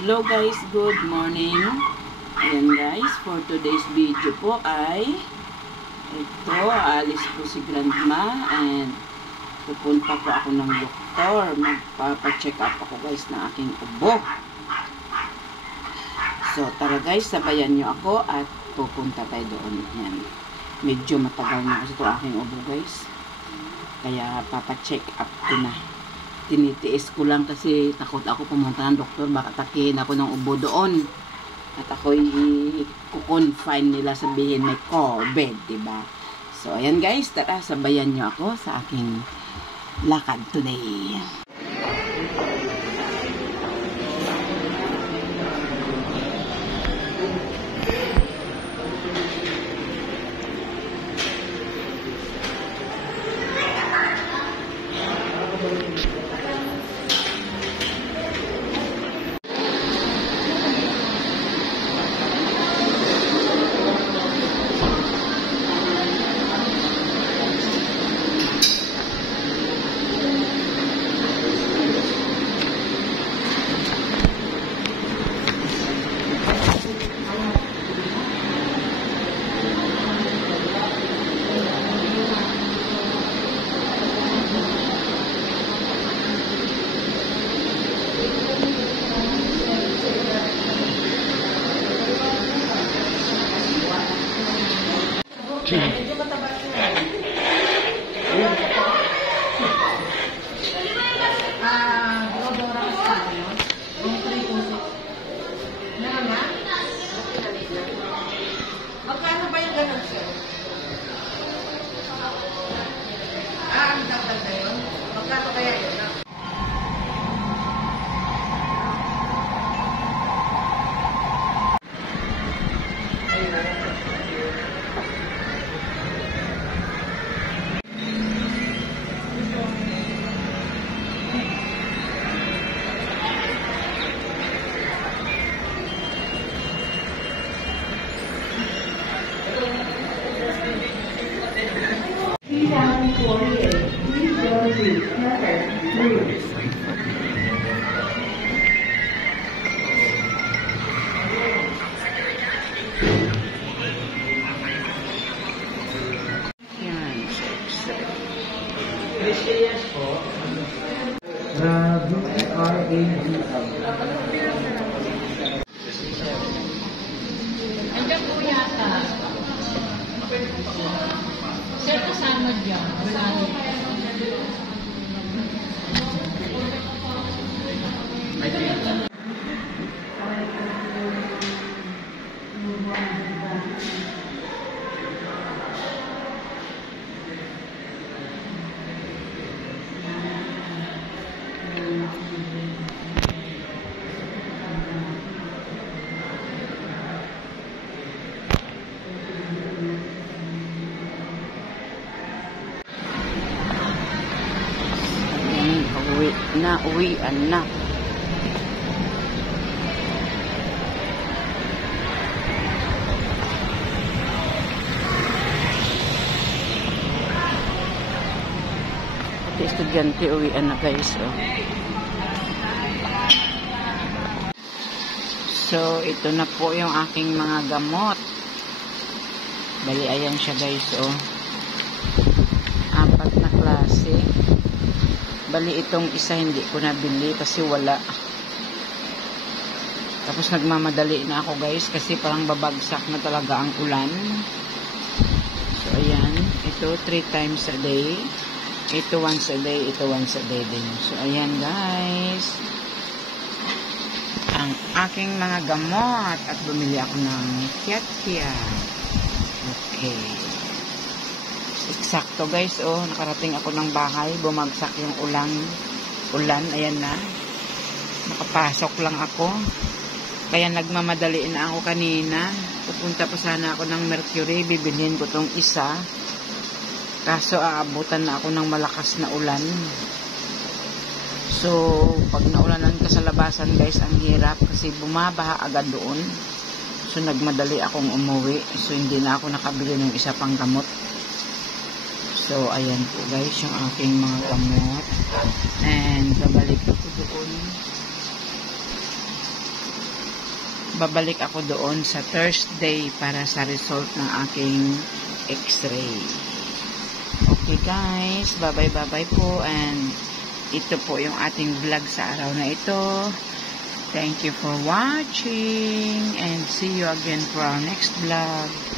Hello guys, good morning. Ayan guys, for today's video po ay ito, alis po si Grandma and pupunta po ako ng doktor. Magpapacheck up ako guys na aking ubo. So tara guys, sabayan nyo ako at pupunta tayo doon. Ayan. Medyo matagal na kasi ito aking ubo guys. Kaya papacheck up ko na. Tinitiis ko lang kasi takot ako pumunta ng doktor, baka takihin ako ng ubo doon at ako'y i-confine nila, sabihin may COVID, diba? So ayan guys, tara sabayan nyo ako sa aking lakad today. Medyo mataba siya. Rodora Cascado yun. Yung 326. Meron na? Magkano ba yung ganun siya? Ang dagdag na yun? Magkano kaya yun? Andiyan po yata. Sir, kasama dyan. Wala rin. Uwian na. Pati estudyante uwian na guys. Oh. So ito na po yung aking mga gamot. Bali ayan siya guys. Oh. 4 na klase. Bali itong isa hindi ko nabili kasi wala. Tapos nagmamadali na ako guys kasi parang babagsak na talaga ang ulan. So ayan, ito 3 times a day. Ito once a day, ito once a day din. So ayan guys, ang aking mga gamot at bumili ako ng Kiat-Kia. Okay. Eksakto guys, oh, nakarating ako ng bahay, bumagsak yung ulan, ayan na. Nakapasok lang ako. Kaya nagmamadali na ako kanina. Pupunta pa sana ako ng Mercury, bibilhin ko tong isa. Kaso aabutan na ako ng malakas na ulan. So, pag naulanan ka sa labasan guys, ang hirap kasi bumabaha agad doon. So, nagmadali akong umuwi. So, hindi na ako nakabili ng isa pang gamot. So, ayan po guys, yung aking mga gamot. And, babalik ako doon. babalik ako doon sa Thursday para sa result ng aking x-ray. Okay guys, bye-bye po, and ito po yung ating vlog sa araw na ito. Thank you for watching and see you again for our next vlog.